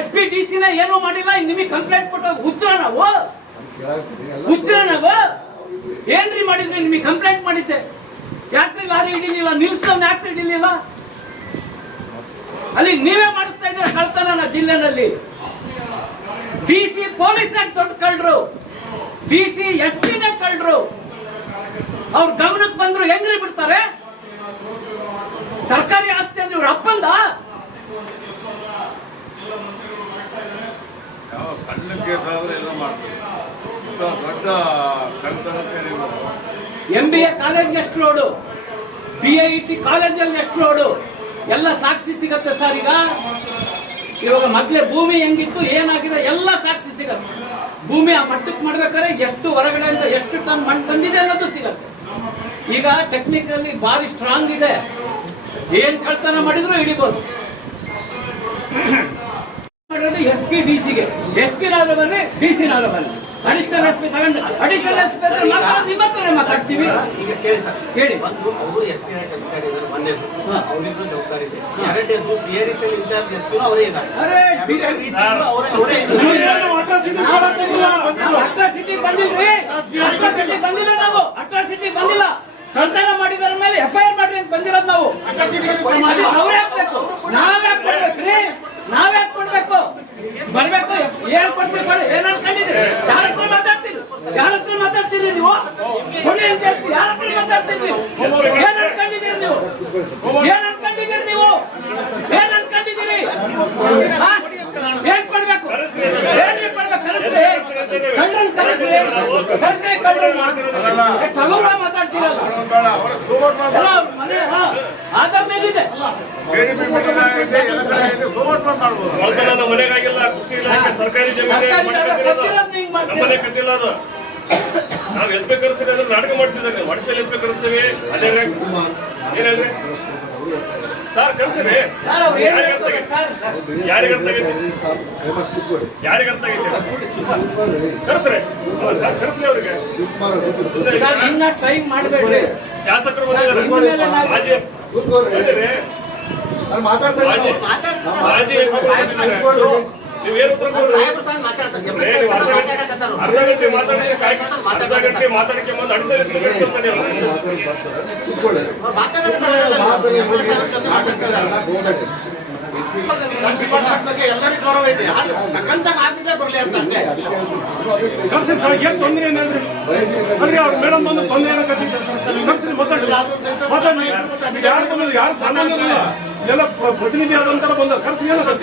SPDC ಏನೂ ಮಾಡಿಲ್ಲ. ನಿಮಗೆ ಕಂಪ್ಲೇಂಟ್ ಕೊಟ್ಟಾಗ ಹುಚ್ಚರ ನಾವು ಏನ್ರಿ ಮಾಡಿದ್ರಿ? ನಿಮಗೆ ಕಂಪ್ಲೇಂಟ್ ಮಾಡಿದ್ದೆ, ಯಾಕ್ರಿ ಲಾರಿ ಹಿಡಿಲಿಲ್ಲ? ನಿಲ್ಸವ್ನ ಯಾಕ್ರಿ ಹಿಡಿಲಿಲ್ಲ? ಅಲ್ಲಿ ನೀವೇ ಮಾಡಿಸ್ತಾ ಇದ್ದೀರ ಕಳ್ತನ ಜಿಲ್ಲೆನಲ್ಲಿ. DC ಪೊಲೀಸ್ ದೊಡ್ಡ ಕಳ್ರು, DC SP ಕಳ್ರು. ಅವ್ರ ಗಮನಕ್ಕೆ ಬಂದ್ರು ಹೆಂಗ್ರಿ ಬಿಡ್ತಾರೆ? ಸರ್ಕಾರಿ ಆಸ್ತಿ ಅಂದ್ರೆ ಇವ್ರ ಅಪ್ಪಂದ. ಸಣ್ಣ ಕೇಸ್ ಆದ್ರೆ ಎಲ್ಲ ಮಾಡ್ತಾರೆ, ದೊಡ್ಡ ಕಳ್ತನಕ್ಕೆ ನೀವು MBA ಕಾಲೇಜ್ಗೆ ಎಷ್ಟು ಲೋಡು, BIT ಕಾಲೇಜಲ್ಲಿ ಎಷ್ಟು ಲೋಡು ಎಲ್ಲ ಸಾಕ್ಷಿ ಸಿಗತ್ತೆ ಸರ್. ಇವಾಗ ಮೊದಲೇ ಭೂಮಿ ಹೆಂಗಿತ್ತು ಏನಾಗಿದೆ ಎಲ್ಲ ಸಾಕ್ಷಿ ಸಿಗತ್ತೆ. ಭೂಮಿ ಆ ಮಟ್ಟಕ್ಕೆ ಮಾಡ್ಬೇಕಾದ್ರೆ ಎಷ್ಟು ಹೊರಗಡೆಯಿಂದ ಎಷ್ಟು ಟನ್ ಮಣ್ಣು ಬಂದಿದೆ ಅನ್ನೋದು ಸಿಗತ್ತೆ. ಈಗ ಟೆಕ್ನಿಕಲಿ ಭಾರಿ ಸ್ಟ್ರಾಂಗ್ ಇದೆ, ಏನ್ ಕಳ್ತನ ಮಾಡಿದ್ರು ಹಿಡಿಬಹುದು. SPDCಗೆ SP ನಾದ್ರು ಬರ್ರಿ, DC ನಾದ್ರು ಬರ್ರಿ. ಅಡಿಷನಲ್ SP ತಗೊಂಡು ಅಡಿಷನಲ್ SP ನಿಮ್ಮ ಹತ್ರ ಮಾತಾಡ್ತೀವಿ. ಈಗ ಕೇಳಿ ಸರ್, ಹೇಳಿ. ಅವರು SP ಅಧಿಕಾರಿ ಇದ್ದಾರೆ, ಒಂದೇದು ಅವರಿಗೂ ಜವಾಬ್ದಾರಿ ಇದೆ. ಎರಡನೇದು CRC ಇನ್ಚಾರ್ಜ್ SP ಅವರೇ ಇದ್ದಾರೆ. ಅಟ್ರಾಸಿಟಿ ಬಂದಿಲ್ಲ ನಾವು, ಅಟ್ರಾಸಿಟಿ ಬಂದಿಲ್ಲ. ಕಳ್ತನ ಮಾಡಿದರ ಮೇಲೆ FIR ಮಾಡ್ರಿ ಅಂತ ಬಂದಿರೋದು ನಾವು. ಅವ್ರೇ ಹಾಕ್ಬೇಕು, ನಾವ್ಯಾಕೆ ಕೊಡ್ಬೇಕ್ರಿ? ನಾವ್ಯಾಕೆ ಕೊಡ್ಬೇಕು? ಬರ್ಬೇಕು, ಏನ್ ಕೊಡ್ತೀರಿ? ಏನ್ ಅನ್ಕೊಂಡಿದ್ದೀರಿ? ಯಾರ ಹತ್ರ ಮಾತಾಡ್ತೀರಿ ನೀವು? ಕೊಡಿ ಅಂತ ಹೇಳ್ತೀರಿ, ಯಾರ ಹತ್ರ ಮಾತಾಡ್ತೀರಿ ನೀವು? ಏನ್ ಅನ್ಕೊಂಡಿದ್ದೀರಿ ನೀವು? ಏನ್ ಅನ್ಕೊಂಡಿದ್ದೀರಿ ನೀವು? ಏನ್ ಅನ್ಕೊಂಡಿದ್ದೀರಿ? ಏನ್ ಕೊಡ್ಬೇಕು? ಏನ್ ಕೊಡ್ಬೇಕು? ಕಳ್ರನ್ನ ಮಾತಾಡ್ತೀರಲ್ಲ, ಆದ ಮೇಲಿದೆ. ಮನೆಗಾಗಿಲ್ಲ, ಕೃಷಿ ಇಲಾಖೆ ಸರ್ಕಾರಿ ಕಟ್ಟಿಲ್ಲ. ಅದು ನಾವು SP ಕರೆಸ್ತೀವಿ ಅಂದ್ರೆ ನಾಟಕ ಮಾಡ್ತಿದ್ದಾರೆ. ಮಾಡಿಸ್ಮೇಲೆ SP ಕರೆಸ್ತೀವಿ. ಅದೇ ಏನ್ ಹೇಳ್ರಿ ಸರ್? ಕರ್ಸ್ರಿ, ಕರ್ಸ್ರಿ, ಕರ್ಸ್ರಿ ಅವ್ರಿಗೆ. ಇನ್ನ ಟೈಮ್ ಮಾಡಬೇಡ್ರಿ. ಶಾಸಕರು ಬಂದಿದ್ದಾರೆ, ಮಾಜಿ ನೀವೇನು ಅರ್ಧ ಗಂಟೆ ಮಾತಾಡಕ್ಕೆ ಮುಂದೆ ಡಿಪಾರ್ಟ್ಮೆಂಟ್ ಬಗ್ಗೆ ಎಲ್ಲರಿಗೂ ಗೌರವ ಇದೆ. ಆಫೀಸೇ ಬರಲಿ ಅಂತ ಏನ್ ತೊಂದರೆ ಏನ್ರಿ? ಅವ್ರ ಮೇಡಮ್ ಬಂದು ತೊಂದರೆ ಮಾತಾಡಿ. ಯಾರು ಬಂದ? ಯಾರು ಸಾಮಾನ್ಯರಲ್ಲ, ಎಲ್ಲ ಪ್ರತಿನಿಧಿ ಆದಂತರ ಬಂದ. ಕರ್ಸಿ ಏನೋ ಸರ್,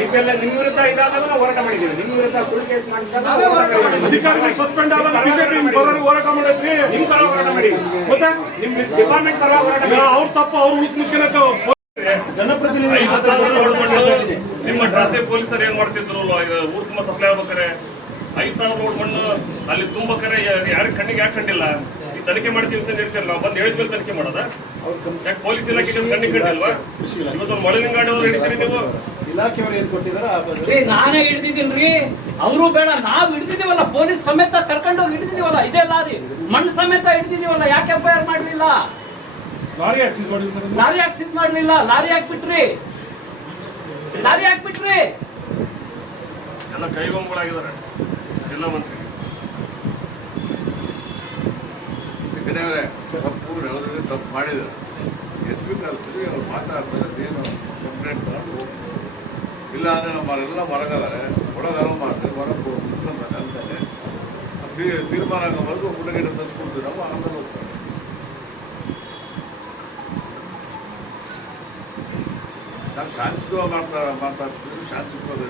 IPL ನಿಮ್ಮ ವಿರುದ್ಧ ಇದಾದಾಗ ಹೋರಾಟ ಮಾಡಿದ್ದೀವಿ. ನಿಮ್ಮ ವಿರುದ್ಧ ಸುಳ್ಳು ಕೇಸ್ ಮಾಡಿದಾಗ ಅಧಿಕಾರಿಗಳು ಸಸ್ಪೆಂಡ್ ಆದಾಗ ಬಿಜೆಪಿ ಹೋರಾಟ ಮಾಡೈತ್ರಿ. ನಿಮ್ ಪರ ಹೋರಾಟ ಮಾಡಿ, ಮತ್ತೆ ನಿಮ್ ಡಿಪಾರ್ಟ್ಮೆಂಟ್ ಪರ ಹೋರಾಟ ಮಾಡಿ. ಅವ್ರ ತಪ್ಪು ಅವ್ರು ಉಳಿದ ಮುಚ್ಕೊಳಕ ಜನಪ್ರತಿನಿಧಿ. ನಿಮ್ಮ ಟ್ರಾಫಿಕ್ ಪೊಲೀಸರು ಏನ್ ಮಾಡ್ತಿದ್ರು? ಊರ್ ತುಂಬ ಸಪ್ಲೈ ಆಗ್ಬೇಕಾರೆ 5,000 ರೋಡ್ ಮಣ್ಣು ಅಲ್ಲಿ ತುಂಬಬೇಕಾರೆ ಯಾರ ಕಣ್ಣಿಗೆ ಯಾಕೆ ಕಂಡಿಲ್ಲ? ಈ ತನಿಖೆ ಮಾಡ್ತೀವಿ ಅಂತ ಹೇಳ್ತೀರಿ, ನಾವು ಬಂದು ಹೇಳಿದ್ಮೇಲೆ ತನಿಖೆ ಮಾಡೋದ? ಯಾಕೆ ಪೊಲೀಸ್ ಇಲಾಖೆ ಕಣ್ಣಿಗೆ ಕಂಡಿಲ್ವಾ? ಇವತ್ತು ಮೊಳಲಿಂಗಾಡಿ ಅವರು ಹಿಡಿತೀರಿ ನೀವು. ಇಲಾಖೆಯವರು ಏನ್ ಕೊಟ್ಟಿದಾರ? ನಾನೇ ಹಿಡಿದಿದ್ದೀನ್ರಿ, ಅವರು ಬೇಡ. ನಾವು ಹಿಡಿದಿದೀವಲ್ಲ, ಪೊಲೀಸ್ ಸಮೇತ ಕರ್ಕೊಂಡು ಹೋಗಿ ಹಿಡಿದಿದೀವಲ್ಲ, ಇದೇ ಲಾರಿ ಮಣ್ಣು ಸಮೇತ ಹಿಡಿದಿದೀವಲ್ಲ. ಯಾಕೆ FIR ಮಾಡಲಿಲ್ಲ? ಲಾರಿ ಆಕ್ಸಿಸ್ ಮಾಡಿಲ್ಲ ಸರ್. ಲಾರಿ ಆಕ್ಸಿಸ್ ಮಾಡಲಿಲ್ಲ. ಲಾರಿ ಹಾಕ್ಬಿಟ್ರಿ ಎಲ್ಲ ಕೈಗೊಂಬಗಳಾಗಿದ್ದಾರೆ ಜಿಲ್ಲಾ ಮಂತ್ರಿ. ತಪ್ಪು ಯಾವುದೇ ತಪ್ಪು ಮಾಡಿದ್ದಾರೆ. SP ಕರೆಸಿ ಅವ್ರು ಮಾತಾಡ್ತಾರೆ, ಅದೇನು ಕಂಪ್ಲೇಂಟ್ ತಗೊಂಡು ಹೋಗ್ತಾರೆ. ಇಲ್ಲ ಅಂದರೆ ನಮ್ಮವರೆಲ್ಲ ಹೊರಗದಾರೆ, ಹೊರಗಾರ ಮಾಡ್ತಾರೆ, ಹೊರಗೆ ಹೋಗ್ತಾರೆ ಅಂತಾನೆ ತೀರ್ಮಾನ ಆಗೋವರೆಗೂ ಹುಡುಗಿನ ತರಿಸ್ಕೊಡ್ತೀವಿ ನಾವು, ಆಮೇಲೆ ಹೋಗ್ತಾರೆ. ನಾವು ಶಾಂತಿಯುತವಾಗಿ ಮಾತಾಡ್ತಿದ್ದೀವಿ, ಶಾಂತಿಯುತವಾಗಿ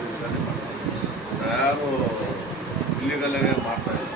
ಮಾಡ್ತಾರೆ. ಯಾರು ಇಲ್ಲಿಗಲ್ಲೇ ಮಾಡ್ತಾ ಇಲ್ಲ.